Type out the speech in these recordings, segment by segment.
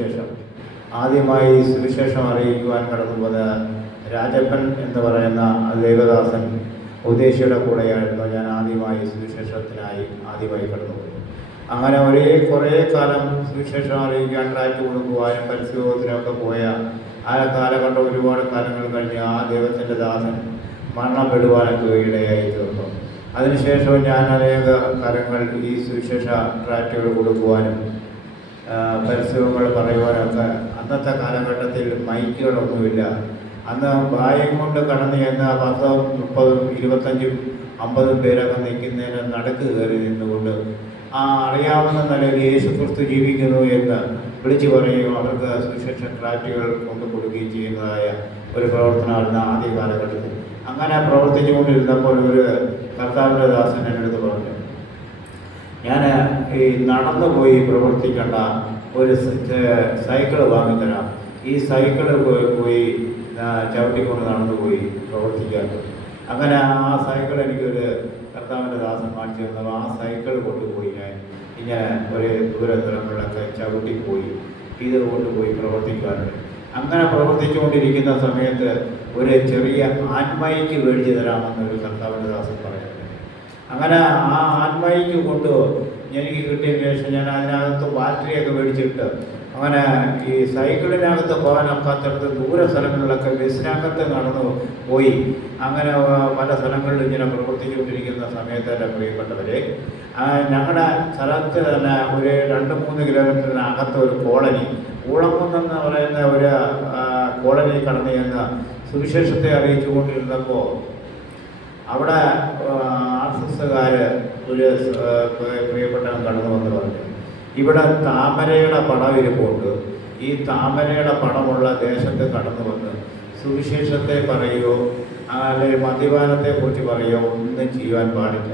സുവിശേഷം. ആദ്യമായി സുവിശേഷം അറിയിക്കുവാൻ കടന്നു പോന്ന രാജപ്പൻ എന്ന് പറയുന്ന ദേവദാസൻ ഉദ്ദേശിയുടെ കൂടെയായിരുന്നു ഞാൻ ആദ്യമായി സുവിശേഷത്തിനായി ആദ്യമായി കടന്നുപോയത്. അങ്ങനെ ഒരേ കുറേ കാലം സുവിശേഷം അറിയിക്കാൻ ട്രാറ്റ് കൊടുക്കുവാനും പരിശോധനയൊക്കെ പോയ ആ കാലഘട്ടം ഒരുപാട് കാലങ്ങൾ കഴിഞ്ഞ് ആ ദൈവത്തിന്റെ ദാസൻ മരണപ്പെടുവാനൊക്കെ ഇടയായി തീർന്നു. അതിനുശേഷം ഞാൻ അനേക കാലങ്ങൾ ഈ സുവിശേഷ ട്രാറ്റുകൾ കൊടുക്കുവാനും പരസ്യങ്ങൾ പറയുവാനൊക്കെ അന്നത്തെ കാലഘട്ടത്തിൽ മൈക്കുകളൊന്നുമില്ല. അന്ന് വായം കൊണ്ട് കടന്നു ചെന്ന പത്തും മുപ്പതും ഇരുപത്തഞ്ചും അമ്പതും പേരൊക്കെ നിൽക്കുന്നതിന് നടക്ക് കയറി നിന്നുകൊണ്ട് ആ അറിയാവുന്ന നിലയിൽ യേശു ക്രിസ്തു ജീവിക്കുന്നു എന്ന് വിളിച്ചു പറയുകയും അവർക്ക് സുശേഷ ട്രാറ്റുകൾ കൊണ്ടു കൊടുക്കുകയും ചെയ്യുന്നതായ ഒരു പ്രവർത്തനമായിരുന്നു ആദ്യ കാലഘട്ടത്തിൽ. അങ്ങനെ പ്രവർത്തിച്ചുകൊണ്ടിരുന്നപ്പോൾ ഒരു കർത്താവിന്റെ ദാസൻ അടുത്ത് പറഞ്ഞു ഞാൻ ഈ നടന്നു പോയി പ്രവർത്തിക്കേണ്ട ഒരു സൈക്കിൾ വാങ്ങിത്തരാം ഈ സൈക്കിൾ പോയി ചവിട്ടിക്കൊണ്ട് നടന്നു പോയി പ്രവർത്തിക്കാൻ അങ്ങനെ ആ സൈക്കിൾ എനിക്കൊരു കർത്താവിന്റെ ദാസൻ കാണിച്ചു തന്നപ്പോൾ ആ സൈക്കിൾ കൊണ്ടുപോയി ഞാൻ ഇങ്ങനെ ഒരു ദൂര ചവിട്ടിപ്പോയി. ചവിട്ടി പോയി ഇത് കൊണ്ടുപോയി പ്രവർത്തിക്കാറുണ്ട് അങ്ങനെ പ്രവർത്തിച്ചുകൊണ്ടിരിക്കുന്ന സമയത്ത് ഒരു ചെറിയ ആത്മയ്ക്ക് മേടിച്ചു തരാമെന്നൊരു കർത്താവിന്റെ ദാസം പറയുന്നുണ്ട് അങ്ങനെ ആ ആത്മയ്ക്ക് കൊണ്ട് എനിക്ക് കിട്ടിയ ശേഷം ഞാൻ അതിനകത്ത് ബാറ്ററിയൊക്കെ മേടിച്ചിട്ട് അങ്ങനെ ഈ സൈക്കിളിനകത്ത് പോകാനൊക്കാത്തടത്ത് ദൂര സ്ഥലങ്ങളിലൊക്കെ ബസ്സിനകത്ത് നടന്നു പോയി. അങ്ങനെ പല സ്ഥലങ്ങളിൽ ഇങ്ങനെ പ്രവർത്തിച്ചുകൊണ്ടിരിക്കുന്ന സമയത്ത് എന്റെ പ്രിയപ്പെട്ടവരെ ഞങ്ങളുടെ സ്ഥലത്ത് തന്നെ ഒരു രണ്ട് മൂന്ന് കിലോമീറ്ററിനകത്ത് ഒരു കോളനി ഊളക്കുന്നെന്ന് പറയുന്ന ഒരു കോളനി കടന്നു ചെന്ന് സുവിശേഷത്തെ അറിയിച്ചു കൊണ്ടിരുന്നപ്പോൾ അവിടെ ആർ ഒരു പ്രിയപ്പെട്ട പ്രിയപ്പെട്ടവൻ കടന്നു വന്ന് പറഞ്ഞു. ഇവിടെ താമരയുടെ പടം ഇരിപ്പുണ്ട്. ഈ താമരയുടെ പടമുള്ള ദേശത്ത് കടന്നു വന്ന് സുവിശേഷത്തെ പറയുകയോ അല്ലെങ്കിൽ മദ്യപാനത്തെ കുറിച്ച് പറയുകയോ ഒന്നും ചെയ്യുവാൻ പാടില്ല.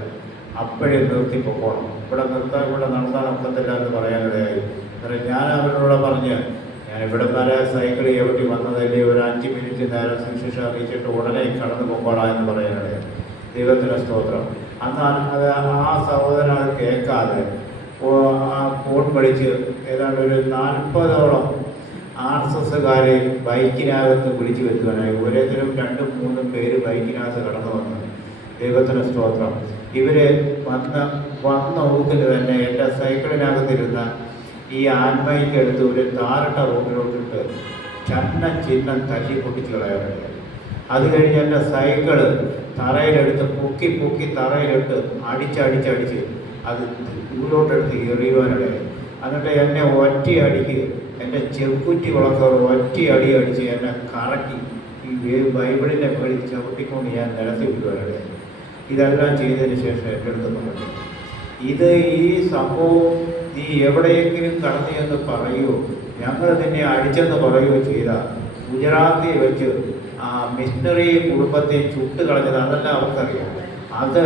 അപ്പോഴേ നിർത്തി പൊക്കോണം ഇവിടെ നിർത്താൻ ഇവിടെ നടത്താൻ ഒക്കത്തില്ല എന്ന് പറയാനിടയായി. അന്നേരം ഞാൻ അവരോട് പറഞ്ഞ് ഞാൻ ഇവിടെ വരെ സൈക്കിൾ ചവിട്ടി വന്നതല്ലേ ഒരു അഞ്ച് മിനിറ്റ് നേരം സുവിശേഷം അറിയിച്ചിട്ട് ഉടനെ കടന്നു പൊക്കോളാം എന്ന് പറയാനിടയായി. ദൈവത്തിന് സ്തോത്രം. അന്ന് അത് ആ സഹോദരൻ അത് കേൾക്കാതെ ആ ഫോൺ വിളിച്ച് ഏതാണ്ട് ഒരു നാൽപ്പതോളം ആർ എസ് എസ്സുകാരെ ബൈക്കിനകത്ത് വിളിച്ചു വരുത്തുവാനായി. ഓരോരുത്തരും രണ്ടും മൂന്നും പേര് ബൈക്കിനകത്ത് കടന്നു വന്നു ദൈവത്തിന് സ്തോത്രം. ഇവർ വന്ന വന്ന ഊക്കിൽ തന്നെ എന്റെ സൈക്കിളിനകത്തിരുന്ന ഈ ആൻമയ്ക്ക് എടുത്ത് ഒരു താരട്ട റോഡിലോട്ടിട്ട് ചന്ന ചിഹ്നം തല്ലി പൊട്ടിച്ചു കളയാറുണ്ട് അത് കഴിഞ്ഞ് എന്റെ സൈക്കിൾ തറയിലെടുത്ത് പൊക്കി പൊക്കി തറയിലിട്ട് അടിച്ചടിച്ചടിച്ച് അത് ഉള്ളോട്ടെടുത്ത് എറിയുവാനിടയായി. എന്നിട്ട് എന്നെ ഒറ്റ അടിക്ക് എന്റെ ചെക്കുറ്റി വളർത്തവർ ഒറ്റ അടി അടിച്ച് എന്നെ കറക്കി ഈ ബൈബിളിന്റെ മുകളിൽ ചവിട്ടിക്കൊണ്ട് ഞാൻ നിലത്തി വിടുവാനിടയായി. ഇതെല്ലാം ചെയ്തതിന് ശേഷം എന്റെ അടുത്ത് പറഞ്ഞു ഇത് ഈ സംഭവം നീ എവിടെയെങ്കിലും കടന്നു എന്ന് പറയുമോ ഞങ്ങൾ നിന്നെ അടിച്ചെന്ന് പറയുകയോ ചെയ്ത ഗുജറാത്തിൽ വെച്ച് മിഷണറി കുടുംബത്തെ ചുട്ട് കളഞ്ഞത് അതെല്ലാം അവർക്കറിയാം. അത്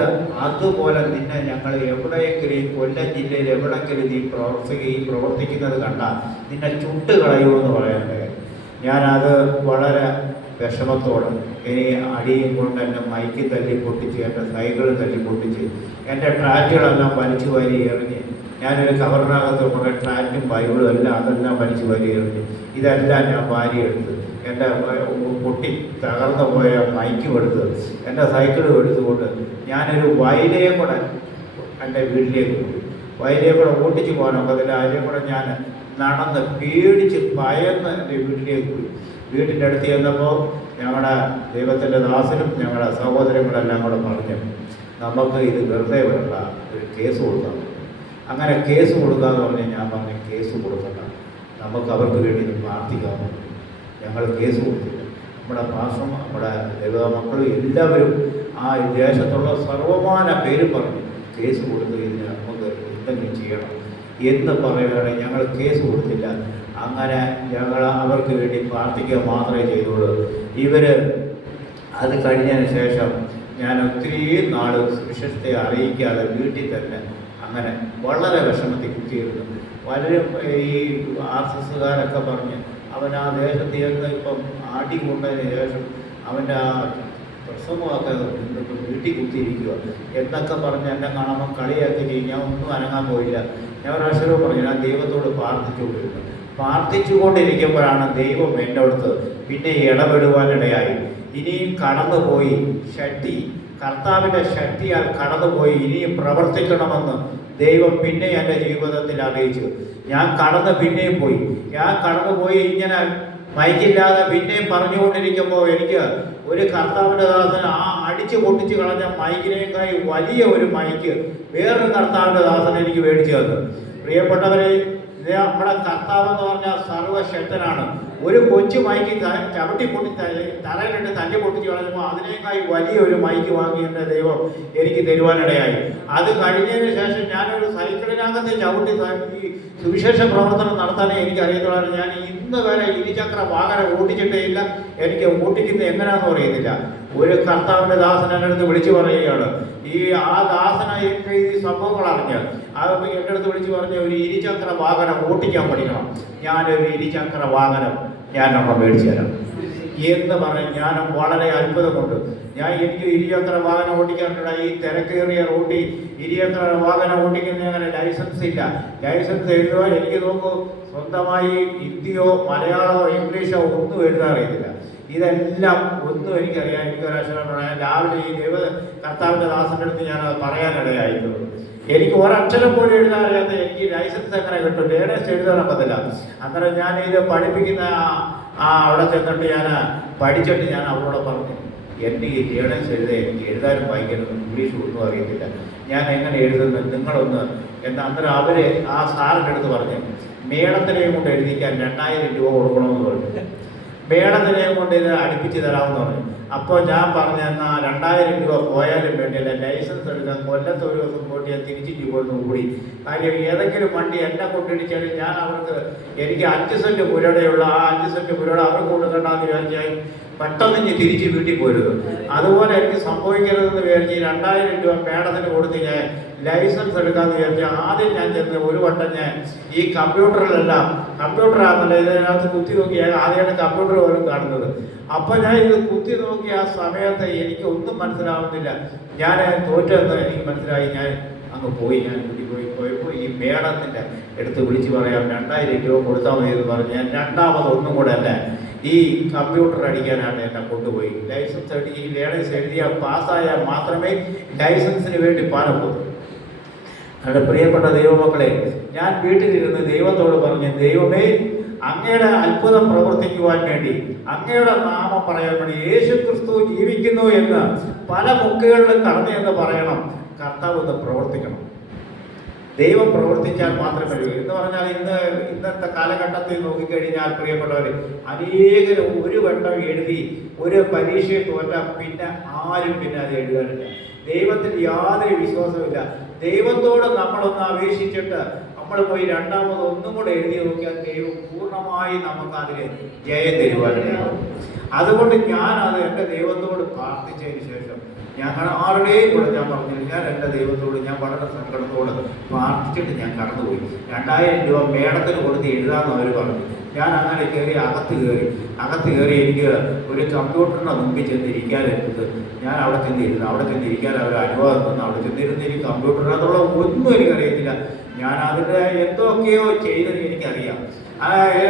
അതുപോലെ നിന്നെ ഞങ്ങൾ എവിടെയെങ്കിലും ഈ കൊല്ലം ജില്ലയിൽ എവിടെയെങ്കിലും നീ പ്രവർത്തിക്കുകയും പ്രവർത്തിക്കുന്നത് കണ്ടാൽ നിന്നെ ചുട്ട് കളയുമെന്ന് പറയണ്ടേ. ഞാനത് വളരെ വിഷമത്തോടെ ഇനി അടിയും കൊണ്ട് എന്റെ മൈക്ക് തല്ലി പൊട്ടിച്ച് എന്റെ സൈക്കിൾ തല്ലി പൊട്ടിച്ച് എന്റെ ട്രാറ്റുകളെല്ലാം വലിച്ചു വാരി എറിഞ്ഞ് ഞാനൊരു കവറിനകത്ത് കൊണ്ട് ട്രാക്കും ബൈബിളും എല്ലാം അതെല്ലാം വലിച്ചു വരികയുണ്ട് ഇതെല്ലാം ഞാൻ ഭാര്യ എടുത്ത് എന്റെ പൊട്ടി തകർന്നു പോയ മൈക്കും എടുത്ത് എന്റെ സൈക്കിളും എടുത്തുകൊണ്ട് ഞാനൊരു വയലയെ കൂടെ എന്റെ വീട്ടിലേക്ക് പോയി. വയലയെ കൂടെ ഓട്ടിച്ച് പോകാനൊക്കത്തില്ല അതിലെ കൂടെ ഞാൻ നടന്ന് പേടിച്ച് ഭയന്ന് എന്റെ വീട്ടിലേക്ക് പോയി. വീട്ടിന്റെ അടുത്ത് ചെന്നപ്പോൾ ഞങ്ങളുടെ ദൈവത്തിന്റെ ദാസനും ഞങ്ങളുടെ സഹോദരങ്ങളെല്ലാം കൂടെ പറഞ്ഞു നമുക്ക് ഇത് വെറുതെ വേണ്ട ഒരു കേസ് കൊടുക്കാം. അങ്ങനെ കേസ് കൊടുക്കാന്ന് പറഞ്ഞാൽ ഞാൻ പറഞ്ഞു കേസ് കൊടുക്കണ്ട. നമുക്ക് അവർക്ക് വേണ്ടി പ്രാർത്ഥിക്കാൻ ഞങ്ങൾ കേസ് കൊടുത്തില്ല. നമ്മുടെ പാസം നമ്മുടെ ദേവത മക്കളും എല്ലാവരും ആ ദേശത്തുള്ള സർവമാന പേര് പറഞ്ഞു കേസ് കൊടുത്ത് നമുക്ക് എന്തെങ്കിലും ചെയ്യണം. എന്ന് പറയുകയാണെങ്കിൽ ഞങ്ങൾ കേസ് കൊടുത്തില്ല. അങ്ങനെ ഞങ്ങൾ അവർക്ക് വേണ്ടി പ്രാർത്ഥിക്കുക മാത്രമേ ചെയ്തുള്ളൂ. ഇവർ അത് കഴിഞ്ഞതിന് ശേഷം ഞാൻ ഒത്തിരി നാൾ സുവിശേഷത്തെ അറിയിക്കാതെ വീട്ടിൽ തന്നെ അങ്ങനെ വളരെ വിഷമത്തിൽ കുത്തിയിരുന്നു വളരെ ഈ ആർ എസ് എസ്സുകാരൊക്കെ പറഞ്ഞ് അവൻ ആ ദേശത്ത് ചെന്ന് ഇപ്പം ആടി കൊണ്ടതിന് ശേഷം അവന്റെ ആ പ്രസവമൊക്കെ വീട്ടിൽ കുത്തിയിരിക്കുക എന്നൊക്കെ പറഞ്ഞ് എന്നെ കാണുമ്പോൾ കളിയാക്കി കഴിഞ്ഞാൽ ഒന്നും അനങ്ങാൻ പോയില്ല. ഞാൻ ഒരാശ്വരം പറഞ്ഞു ഞാൻ ദൈവത്തോട് പ്രാർത്ഥിച്ചുകൊണ്ടിരുന്നു. പ്രാർത്ഥിച്ചുകൊണ്ടിരിക്കുമ്പോഴാണ് ദൈവം എന്റെ അടുത്ത് പിന്നെ ഇടപെടുവാനിടയായി. ഇനിയും കടന്നുപോയി ശക്തി കർത്താവിന്റെ ശക്തിയാൽ കടന്നുപോയി ഇനിയും പ്രവർത്തിക്കണമെന്ന് ദൈവം പിന്നെ എന്റെ ജീവിതത്തിൽ അറിയിച്ചു. ഞാൻ കടന്ന് പിന്നെയും പോയി. ഞാൻ കടന്നുപോയി ഇങ്ങനെ മൈക്കില്ലാതെ പിന്നെയും പറഞ്ഞുകൊണ്ടിരിക്കുമ്പോൾ എനിക്ക് ഒരു കർത്താവിന്റെ ദാസൻ ആ അടിച്ചു പൊട്ടിച്ച് കളഞ്ഞ മൈക്കിനേക്കായി വലിയ ഒരു മൈക്ക് വേറൊരു കർത്താവിന്റെ ദാസൻ എനിക്ക് മേടിച്ചു തന്നു. പ്രിയപ്പെട്ടവരെ നമ്മുടെ കർത്താവ് എന്ന് പറഞ്ഞാൽ സർവശക്തനാണ്. ഒരു കൊച്ചു മൈക്ക് ചവിട്ടി പൊട്ടി തലയിലിട്ട് തല്ലി പൊട്ടിച്ച് കളഞ്ഞപ്പോൾ അതിനേക്കായി വലിയ ഒരു മൈക്ക് വാങ്ങി എന്റെ ദൈവം എനിക്ക് തരുവാനിടയായി. അത് കഴിഞ്ഞതിന് ശേഷം ഞാനൊരു സൈക്കിളിനകത്ത് ചവിട്ടി ഈ സുവിശേഷ പ്രവർത്തനം നടത്താനേ എനിക്ക് അറിയത്തുള്ളൂ ഞാൻ ഇന്ന് വരെ ഇരുചക്ര വാഹനം ഓടിച്ചിട്ടേ ഇല്ല. എനിക്ക് ഓടിക്കുന്നത് എങ്ങനെയാണെന്ന് അറിയത്തില്ല. ഒരു കർത്താവിന്റെ ദാസൻ എന്റെ അടുത്ത് വിളിച്ചു പറയുകയാണ്. ഈ ആ ദാസന എന്റെ ഈ സംഭവങ്ങൾ അറിഞ്ഞ്. അത് എന്റെ അടുത്ത് വിളിച്ചു പറഞ്ഞ ഒരു ഇരുചക്ര വാഹനം ഓട്ടിക്കാൻ പഠിക്കണം. ഞാനൊരു ഇരുചക്ര വാഹനം നമ്മൾ മേടിച്ചു തരാം. എന്ന് പറഞ്ഞ് ഞാൻ വളരെ അത്ഭുതമുണ്ട് ഞാൻ എനിക്ക് ഇരുചക്ര വാഹനം ഓടിക്കാറുണ്ട് ഈ തിരക്കേറിയ റോട്ടിൽ ഇരുചക്ര വാഹനം ഓടിക്കുന്ന അങ്ങനെ ലൈസൻസ് ഇല്ല. ലൈസൻസ് എഴുതുവാൻ എനിക്ക് നോക്കൂ സ്വന്തമായി ഹിന്ദിയോ മലയാളമോ ഇംഗ്ലീഷോ ഒന്നും എഴുതാറിയത്തില്ല ഇതെല്ലാം ഒന്നും എനിക്കറിയാം. എനിക്ക് അക്ഷരം രാവിലെ ഈ ദൈവ കർത്താവിന്റെ ദാസന്റെ അടുത്ത് ഞാൻ അത് പറയാനിടയായിട്ടുള്ളൂ എനിക്ക് ഒരക്ഷരം പോലും എഴുതാൻ അറിയാത്ത എനിക്ക് ലൈസൻസ് എങ്ങനെ കിട്ടും? ലേണേഴ്സ് എഴുതാൻ പറ്റില്ല അന്നേരം ഞാൻ ഇത് പഠിപ്പിക്കുന്ന ആ- അവിടെ ചെന്നിട്ട് ഞാൻ പഠിച്ചിട്ട് ഞാൻ അവരോട് പറഞ്ഞു എന്റെ ഈ ലേണേഴ്സ് എഴുതാൻ എനിക്ക് എഴുതാനും വായിക്കാനും ഇംഗ്ലീഷ് ഒന്നും അറിയത്തില്ല. ഞാൻ എങ്ങനെ എഴുതുന്നത് നിങ്ങളൊന്ന് എന്ന് അന്നേരം അവർ ആ സാറിന്റെ അടുത്ത് പറഞ്ഞു മേഡത്തിനെയും കൊണ്ട് എഴുതിക്കാൻ രണ്ടായിരം രൂപ കൊടുക്കണമെന്ന് പറഞ്ഞു. മേഡത്തിനെയും കൊണ്ട് ഇത് അടുപ്പിച്ച് തരാമെന്ന് പറഞ്ഞു അപ്പോൾ ഞാൻ പറഞ്ഞു എന്നാൽ രണ്ടായിരം രൂപ പോയാലും വേണ്ടിയില്ല ലൈസൻസ് എടുക്കാൻ കൊല്ലത്ത് ഒരു ദിവസം പോയിട്ട് ഞാൻ തിരിച്ചു പോയിരുന്നു കൂടി കാര്യം ഏതെങ്കിലും വണ്ടി എന്നെ കൊണ്ടിടിച്ചാൽ ഞാൻ അവർക്ക് എനിക്ക് അഞ്ച് സെന്റ് പുരടയുള്ള ആ അഞ്ച് സെന്റ് പുരട അവർക്ക് കൊടുക്കണ്ടെന്ന് വിചാരിച്ചാൽ പെട്ടെന്ന് തിരിച്ച് വീട്ടിൽ പോരുത്. അതുപോലെ എനിക്ക് സംഭവിക്കരുതെന്ന് വിചാരിച്ച് രണ്ടായിരം രൂപ മേഡത്തിന് കൊടുത്ത് ഞാൻ ലൈസൻസ് എടുക്കാമെന്ന് വിചാരിച്ച് ആദ്യം ഞാൻ ചെന്ന് ഒരു വട്ടം ഞാൻ ഈ കമ്പ്യൂട്ടറിലെല്ലാം കമ്പ്യൂട്ടറാണെന്നല്ല ഇതിനകത്ത് കുത്തി നോക്കിയാൽ ആദ്യമായിട്ട് കമ്പ്യൂട്ടർ പോലും കാണുന്നത്. അപ്പോൾ ഞാൻ ഇത് കുത്തി നോക്കിയ ആ സമയത്ത് എനിക്ക് ഒന്നും മനസ്സിലാവുന്നില്ല. ഞാൻ തോറ്റെന്ന് എനിക്ക് മനസ്സിലായി. ഞാൻ അങ്ങ് പോയി ഞാൻ വീട്ടിൽ പോയി. പോയപ്പോൾ ഈ മേഡത്തിന്റെ എടുത്ത് വിളിച്ച് പറയാം രണ്ടായിരം രൂപ കൊടുത്താൽ മതി എന്ന് പറഞ്ഞ്. ഞാൻ രണ്ടാമത് ഒന്നും കൂടെ അല്ല ഈ കമ്പ്യൂട്ടർ അടിക്കാനാണ് എന്നെ കൊണ്ടുപോയി. ലൈസൻസ് അടിച്ച് ലേണേഴ്സ് എഴുതിയാൽ പാസ്സായാൽ മാത്രമേ ലൈസൻസിന് വേണ്ടി പാടുള്ളൂ. നമ്മുടെ പ്രിയപ്പെട്ട ദൈവമക്കളെ ഞാൻ വീട്ടിലിരുന്ന് ദൈവത്തോട് പറഞ്ഞു ദൈവമേ അങ്ങയുടെ അത്ഭുതം പ്രവർത്തിക്കുവാൻ വേണ്ടി അങ്ങയുടെ നാമം പറയാൻ വേണ്ടി യേശു ക്രിസ്തു ജീവിക്കുന്നു എന്ന് പല മുക്കുകളിലും കടന്നു എന്ന് പറയണം. കർത്താവ് പ്രവർത്തിക്കണം. ദൈവം പ്രവർത്തിച്ചാൽ മാത്രം കഴിയൂ. എന്ന് പറഞ്ഞാൽ ഇന്ന് ഇന്നത്തെ കാലഘട്ടത്തിൽ നോക്കിക്കഴിഞ്ഞാൽ പ്രിയപ്പെട്ടവർ അനേകരും ഒരു വട്ടം എഴുതി ഒരു പരീക്ഷയെ തോറ്റാൽ പിന്നെ ആരും പിന്നെ അത് എഴുതാനില്ല ദൈവത്തിൽ യാതൊരു വിശ്വാസമില്ല ദൈവത്തോട് നമ്മളൊന്ന് അപേക്ഷിച്ചിട്ട് നമ്മൾ പോയി രണ്ടാമത് ഒന്നും കൂടെ എഴുതി നോക്കിയാൽ ദൈവം പൂർണമായി നമുക്ക് അതിന് ജയം തരുവാനുണ്ടാവും അതുകൊണ്ട് ഞാൻ അത് എന്റെ ദൈവത്തോട് പ്രാർത്ഥിച്ചതിന് ശേഷം ഞങ്ങൾ ആരുടെയും കൂടെ ഞാൻ പറഞ്ഞില്ല. ഞാൻ എന്റെ ദൈവത്തോട് ഞാൻ വളരെ സങ്കടത്തോട് പ്രാർത്ഥിച്ചിട്ട് ഞാൻ കടന്നുപോയി. രണ്ടായിരം രൂപ മേടത്തിന് കൊടുത്ത് എഴുതാമെന്ന് അവർ പറഞ്ഞു. ഞാൻ അങ്ങനെ കയറി അകത്ത് കയറി. അകത്ത് കയറി എനിക്ക് ഒരു കമ്പ്യൂട്ടറിന്റെ മുമ്പിൽ ചെന്നിരിക്കാനെടുത്ത് ഞാൻ അവിടെ ചെന്നിരുന്നു. അവിടെ ചെന്നിരിക്കാൻ അവർ അനുവാദം തന്നു. അവിടെ ചെന്നിരുന്ന് എനിക്ക് കമ്പ്യൂട്ടറിനകത്തുള്ള ഒന്നും എനിക്കറിയത്തില്ല. ഞാൻ അതിന്റെ എന്തൊക്കെയോ ചെയ്തത് എനിക്കറിയാം.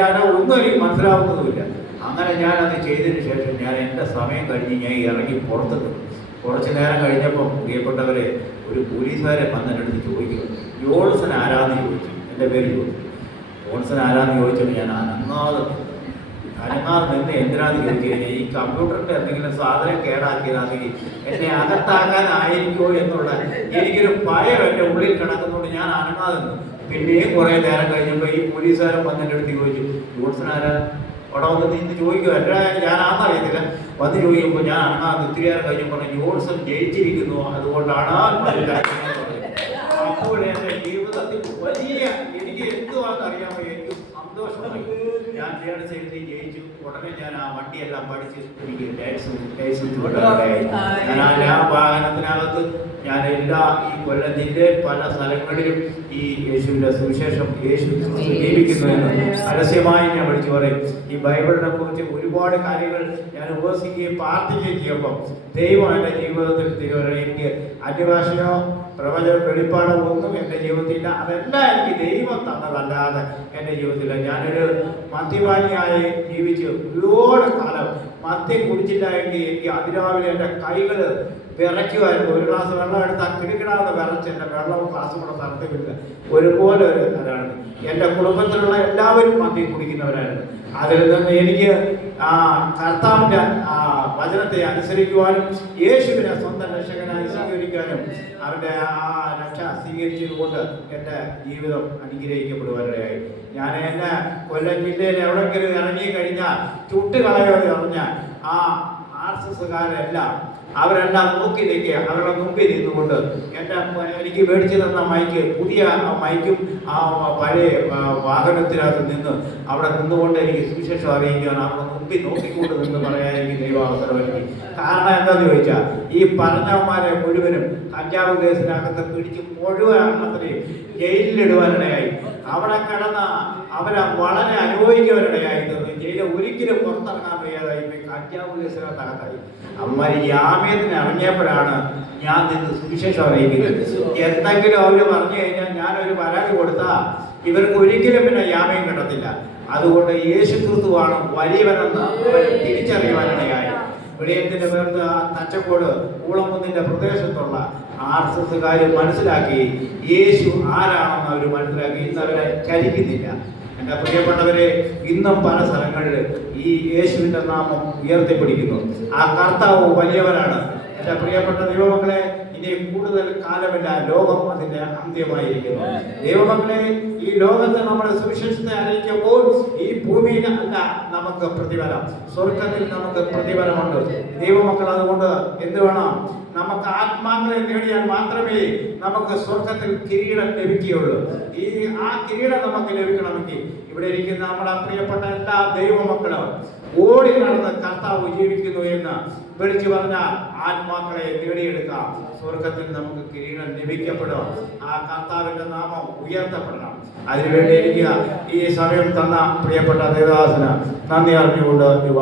അത് ഒന്നും എനിക്ക് മനസ്സിലാവുന്നതുമില്ല. അങ്ങനെ ഞാൻ അത് ചെയ്തതിന് ശേഷം ഞാൻ എന്റെ സമയം കഴിഞ്ഞ് ഞാൻ ഇറങ്ങി പുറത്ത് നിന്നു. കുറച്ച് നേരം കഴിഞ്ഞപ്പം പ്രിയപ്പെട്ടവരെ ഒരു പോലീസുകാരെ വന്ന് എന്റെ അടുത്ത് ചോദിക്കും ജോൺസൺ ആരാന്ന് ചോദിച്ചു? എന്റെ പേര് ചോദിച്ചു ജോൺസൺ ആരാന്ന് ചോദിച്ചപ്പോൾ ഞാൻ അനങ്ങാതെ അനങ്ങാതെ നിന്ന് എന്തിനാന്ന് ചോദിച്ചു കഴിഞ്ഞാൽ ഈ കമ്പ്യൂട്ടറിന്റെ എന്തെങ്കിലും സാധനം കേടാക്കിയതാണെങ്കിൽ എന്നെ അകത്താക്കാനായിരിക്കുമോ എന്നുള്ള എനിക്കൊരു ഭയം എന്റെ ഉള്ളിൽ കിടക്കുന്നതുകൊണ്ട് ഞാൻ അനങ്ങാതെ നിന്നു. പിന്നെയും കുറേ നേരം കഴിഞ്ഞപ്പോൾ ഈ പോലീസുകാരൻ വന്ന് എന്റെ അടുത്ത് ചോദിച്ചു ജോൺസൺ ആരാ? അവിടെ വന്ന് നിന്ന് ചോദിക്കും എന്റെ ഞാനാണെന്നറിയത്തില്ല വന്ന് ചോദിക്കുമ്പോൾ ഞാൻ അണ്ണാ നിത്യാരം കഴിഞ്ഞു പറഞ്ഞു ജോൺസൺ ജയിച്ചിരിക്കുന്നു അതുകൊണ്ടാണ് അപ്പോൾ എന്റെ ജീവിതത്തിൽ വലിയ എനിക്ക് എന്തുവാണെന്ന് അറിയാമോ എനിക്ക് സന്തോഷമായി. ഞാൻ ജയിച്ചു. ഉടനെ ഞാൻ ആ വണ്ടിയെല്ലാം പഠിച്ച് എനിക്ക് ലൈസൻസ് ഞാൻ ആ വാഹനത്തിനകത്ത് ഞാൻ എല്ലാ ഈ കൊല്ലത്തിന്റെ പല സ്ഥലങ്ങളിലും ഈ യേശുവിന്റെ സുവിശേഷം യേശു ക്രിസ്തു ജീവിക്കുന്നുവെന്ന് പരസ്യമായി ഞാൻ വിളിച്ചു പറയും. ഈ ബൈബിളിനെ കുറിച്ച് ഒരുപാട് കാര്യങ്ങൾ ഞാൻ ഉപസിക്കുകയും പ്രാർത്ഥിക്കുകയും ചെയ്യുമ്പോൾ ദൈവം എന്റെ ജീവിതത്തിൽ തിരുവരെ എനിക്ക് അന്യഭാഷയോ പ്രവചന വെളിപ്പാടോ ഒന്നും എന്റെ ജീവിതത്തിലില്ല. അതെല്ലാം എനിക്ക് ദൈവം തന്നതല്ലാതെ എന്റെ ജീവിതത്തില്ല ഞാനൊരു മദ്യപാനിയായി ജീവിച്ച് ഒരുപാട് കാലം മദ്യം എങ്കിൽ എനിക്ക് അതിരാവിലെ എന്റെ കൈകൾ വിറയ്ക്കുമായിരുന്നു. ഒരു ഗ്ലാസ് വെള്ളം എടുത്താൽ കിടുകിടാതെ വിറച്ച് എന്റെ വെള്ളവും ഗ്ലാസ് കൂടെ നടത്തിവില്ല ഒരുപോലെ ഒരു അതാണ് എന്റെ കുടുംബത്തിലുള്ള എല്ലാവരും മദ്യം കുടിക്കുന്നവരായിരുന്നു. അതിൽ നിന്ന് എനിക്ക് ആ കർത്താവിന്റെ ആ വചനത്തെ അനുസരിക്കുവാനും യേശുവിനെ സ്വന്തം രക്ഷകനായി സ്വീകരിക്കാനും അവന്റെ ആ രക്ഷ സ്വീകരിച്ചതുകൊണ്ട് എന്റെ ജീവിതം അനുഗ്രഹിക്കപ്പെടുവാനിടയായി ഞാൻ എന്നെ കൊല്ലം ജില്ലയിൽ എവിടെങ്കിലും ഇറങ്ങി കഴിഞ്ഞാൽ ചുട്ടുകളയോ പറഞ്ഞാൽ ആ ആർ എസ് എസ്സുകാരെല്ലാം അവരെല്ലാം നോക്കി നിൽക്കുക. അവരുടെ മുമ്പിൽ നിന്നുകൊണ്ട് എന്റെ എനിക്ക് മേടിച്ചു തന്ന മൈക്ക് പുതിയ മൈക്കും ആ പഴയ വാഹനത്തിനകത്ത് നിന്ന് അവിടെ നിന്നുകൊണ്ട് എനിക്ക് സുവിശേഷം അറിയിക്കാൻ അവരുടെ മുമ്പിൽ നോക്കിക്കൊണ്ട് നിന്ന് പറയാൻ എനിക്ക് ദൈവാവസരം കാരണം എന്താണെന്ന് ചോദിച്ചാൽ ഈ പറഞ്ഞവന്മാരെ മുഴുവനും കഞ്ചാവ് കേസിനകത്ത് പിടിച്ച് മുഴുവൻ മുഴുവനെണ്ണത്തിനെയും ജയിലിലിടുവാനിടയായി. അവിടെ കിടന്ന അവരെ വളരെ അനുഭവിക്കുന്നവരിടയായി ജയിലിൽ ഒരിക്കലും പുറത്തിറങ്ങാൻ വയ്യാതായി. കഞ്ചാവ് കേസിനകത്തകത്തായി അമ്മമാര് ജാമ്യത്തിന് ഇറങ്ങിയപ്പോഴാണ് ഞാൻ നിന്ന് സുവിശേഷം അറിയിക്കുന്നത്. എന്തെങ്കിലും അവർ പറഞ്ഞു കഴിഞ്ഞാൽ ഞാനൊരു പരാതി കൊടുത്താ ഇവർക്ക് ഒരിക്കലും പിന്നെ ജാമ്യം കിട്ടത്തില്ല. അതുകൊണ്ട് യേശു ക്രിസ്തുവാണ് വലിയവനെന്ന് തിരിച്ചറിയുവാനാണ് കാര്യം. വെളിയത്തിന്റെ പേർത്ത് തച്ചക്കോട് ഊളംകുന്നിന്റെ പ്രദേശത്തുള്ള ആർ എസ് എസ്സുകാർ മനസ്സിലാക്കി യേശു ആരാണെന്ന് അവർ മനസ്സിലാക്കി ഇന്ന് അവരെ ചലിക്കുന്നില്ല എന്റെ പ്രിയപ്പെട്ടവരെ ഇന്നും പല സ്ഥലങ്ങളിൽ ഈ യേശുവിന്റെ നാമം ഉയർത്തിപ്പിടിക്കുന്നു. ആ കർത്താവ് വലിയവനാണ്. എന്റെ പ്രിയപ്പെട്ട ദൈവമക്കളെ ഇനി കൂടുതൽ കാലമില്ല ലോകം അതിന്റെ അന്ത്യമായിരിക്കുന്നു. ദൈവമക്കളെ ഈ ലോകത്ത് നമ്മുടെ സുവിശേഷത്തെ അറിയിക്കുമ്പോൾ ഈ ഭൂമിയിൽ അല്ല നമുക്ക് പ്രതിഫലം. സ്വർഗത്തിൽ നമുക്ക് പ്രതിഫലമുണ്ട്. ദൈവമക്കൾ അതുകൊണ്ട് എന്ത് വേണം? നമുക്ക് ആത്മാക്കളെ നേടിയാൽ മാത്രമേ നമുക്ക് സ്വർഗത്തിൽ കിരീടം ലഭിക്കുകയുള്ളൂ. ഈ ആ കിരീടം നമുക്ക് ലഭിക്കണമെങ്കിൽ ഇവിടെ ഇരിക്കുന്ന നമ്മുടെ പ്രിയപ്പെട്ട എല്ലാ ദൈവമക്കളും ഓടി നടന്ന് കർത്താവ് ജീവിക്കുന്നു എന്ന് വിളിച്ചു പറഞ്ഞ ആത്മാക്കളെ നേടിയെടുക്കാം. സ്വർഗത്തിൽ നമുക്ക് കിരീടം ലഭിക്കപ്പെടും. ആ കർത്താവിന്റെ നാമം ഉയർത്തപ്പെടണം. അതിനുവേണ്ടി എനിക്ക് ഈ സമയം തന്ന പ്രിയപ്പെട്ട ദേവദാസന് നന്ദി അറിഞ്ഞുകൊണ്ട് ഈ